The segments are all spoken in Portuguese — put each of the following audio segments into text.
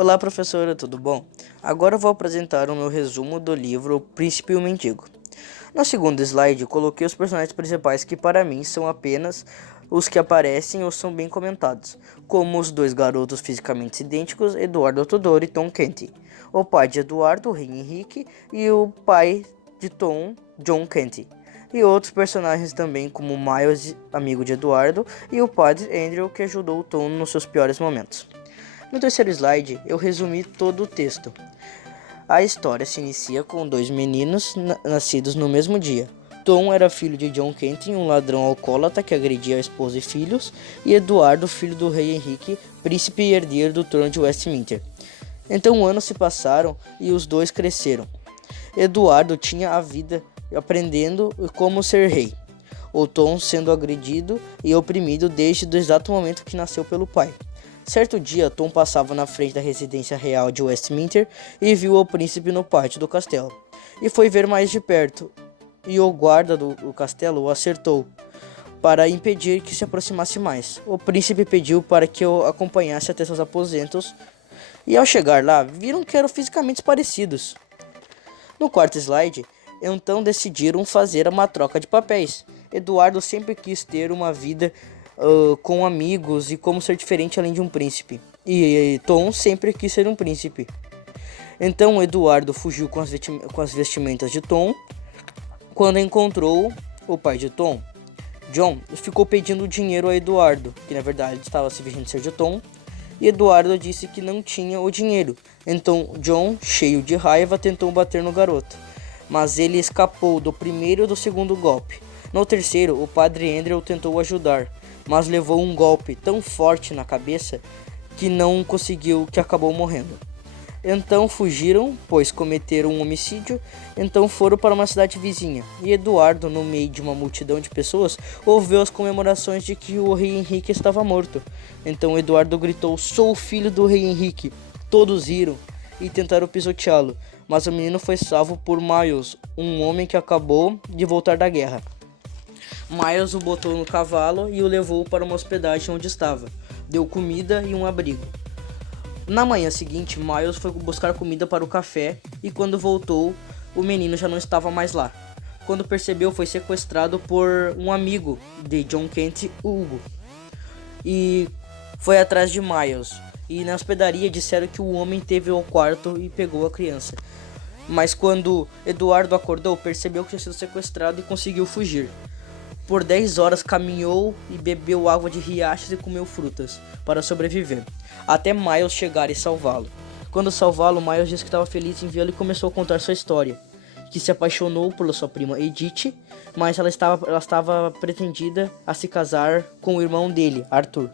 Olá, professora, tudo bom? Agora eu vou apresentar o meu resumo do livro O Príncipe e o Mendigo. No segundo slide, coloquei os personagens principais que para mim são apenas os que aparecem ou são bem comentados, como os dois garotos fisicamente idênticos, Eduardo Todoro e Tom Canty, o pai de Eduardo, o rei Henrique, e o pai de Tom, John Canty. E outros personagens também, como Miles, amigo de Eduardo, e o padre Andrew, que ajudou Tom nos seus piores momentos. No terceiro slide, eu resumi todo o texto. A história se inicia com dois meninos nascidos no mesmo dia. Tom era filho de John Canty, um ladrão alcoólatra que agredia a esposa e filhos, e Eduardo, filho do rei Henrique, príncipe e herdeiro do trono de Westminster. Então anos se passaram e os dois cresceram. Eduardo tinha a vida aprendendo como ser rei. O Tom sendo agredido e oprimido desde o exato momento que nasceu pelo pai. Certo dia, Tom passava na frente da residência real de Westminster e viu o príncipe no pátio do castelo. E foi ver mais de perto, e o guarda do castelo o acertou para impedir que se aproximasse mais. O príncipe pediu para que o acompanhasse até seus aposentos, e ao chegar lá, viram que eram fisicamente parecidos. No quarto slide, então decidiram fazer uma troca de papéis. Eduardo sempre quis ter uma vida com amigos e como ser diferente além de um príncipe. E Tom sempre quis ser um príncipe. Então Eduardo fugiu com as vestimentas de Tom. Quando encontrou o pai de Tom, John ficou pedindo dinheiro a Eduardo, que na verdade estava se fingindo ser de Tom. E Eduardo disse que não tinha o dinheiro. Então John, cheio de raiva, tentou bater no garoto, mas ele escapou do primeiro e do segundo golpe. No terceiro, o padre Andrew tentou ajudar, mas levou um golpe tão forte na cabeça que não conseguiu, que acabou morrendo. Então fugiram, pois cometeram um homicídio. Então foram para uma cidade vizinha. E Eduardo, no meio de uma multidão de pessoas, ouviu as comemorações de que o rei Henrique estava morto. Então Eduardo gritou: "Sou o filho do rei Henrique!" Todos riram e tentaram pisoteá-lo, mas o menino foi salvo por Miles, um homem que acabou de voltar da guerra. Miles o botou no cavalo e o levou para uma hospedagem onde estava. Deu comida e um abrigo. Na manhã seguinte, Miles foi buscar comida para o café e quando voltou, o menino já não estava mais lá. Quando percebeu, foi sequestrado por um amigo de John Canty, Hugo, e foi atrás de Miles. E na hospedaria disseram que o homem teve o quarto e pegou a criança. Mas quando Eduardo acordou, percebeu que tinha sido sequestrado e conseguiu fugir. Por 10 horas caminhou e bebeu água de riachos e comeu frutas para sobreviver, até Miles chegar e salvá-lo. Quando salvá-lo, Miles disse que estava feliz em vê-lo e começou a contar sua história, que se apaixonou por sua prima Edith, mas ela estava pretendida a se casar com o irmão dele, Arthur.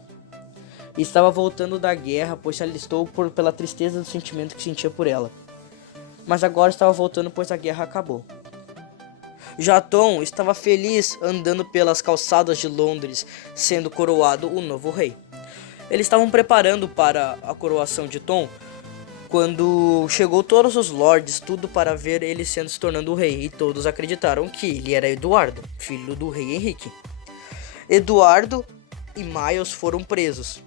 E estava voltando da guerra, pois se alistou pela tristeza do sentimento que sentia por ela. Mas agora estava voltando, pois a guerra acabou. Já Tom estava feliz andando pelas calçadas de Londres, sendo coroado o novo rei. Eles estavam preparando para a coroação de Tom, quando chegou todos os lords, tudo para ver ele se tornando o rei, e todos acreditaram que ele era Eduardo, filho do rei Henrique. Eduardo e Miles foram presos.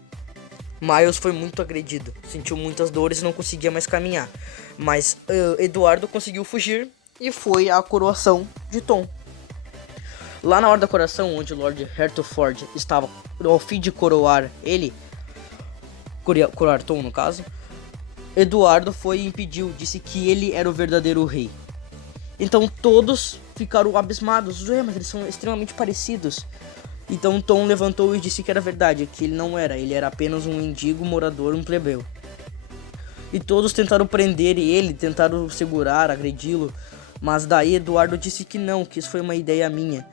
Miles foi muito agredido, sentiu muitas dores e não conseguia mais caminhar, mas Eduardo conseguiu fugir e foi à coroação de Tom. Lá na hora da coroação, onde Lord Hertford estava ao fim de coroar ele, coroar Tom no caso, Eduardo foi e impediu, disse que ele era o verdadeiro rei. Então todos ficaram abismados, mas eles são extremamente parecidos. Então Tom levantou e disse que era verdade, que ele não era, ele era apenas um mendigo, morador, um plebeu. E todos tentaram prender ele, tentaram segurar, agredi-lo, mas daí Eduardo disse que não, que isso foi uma ideia minha.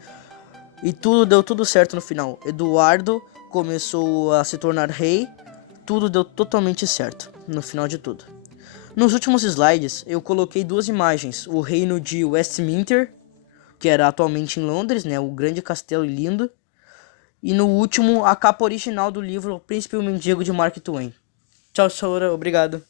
E deu tudo certo no final. Eduardo começou a se tornar rei, tudo deu totalmente certo no final de tudo. Nos últimos slides eu coloquei duas imagens, o reino de Westminster, que era atualmente em Londres, né, o grande castelo lindo, e no último a capa original do livro O Príncipe e o Mendigo de Mark Twain. Tchau, Sora, obrigado.